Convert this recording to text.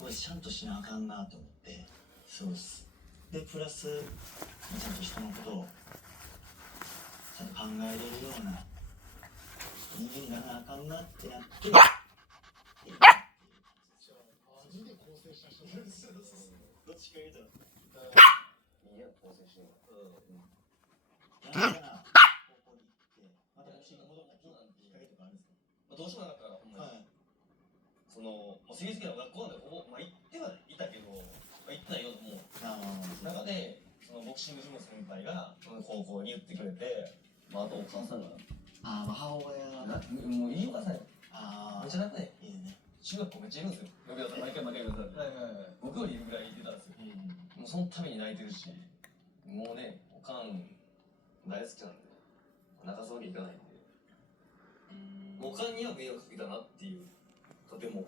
これちゃんとしなあかんなと思って。そうっす。でプラスちゃんと人のことをちゃんと考えれるような人間にならなあかんなってなって。マジで構成した人なんですよ。どっちか言うといいや構成してる。なんかな高校に行ってまた私が戻ったきっかけとかあるんですか？どうしようもなかったからほんまに。その私立系の学校なんでほぼ行ってはいたけど行ってないよと思う。中でそのボクシングジムの先輩が高校に言ってくれて、あとお母さんが母親がもういいお母さんよ。めっちゃ仲ね。いいね。中学校めっちゃいるんですよ。呼び出さ毎回呼び出されて。僕よりいるぐらいいてたんですよ。もうそのために泣いてるし、もうねおかん大好きなんで泣かすわけいかないんで、おかんには迷惑かけたなっていう、とても。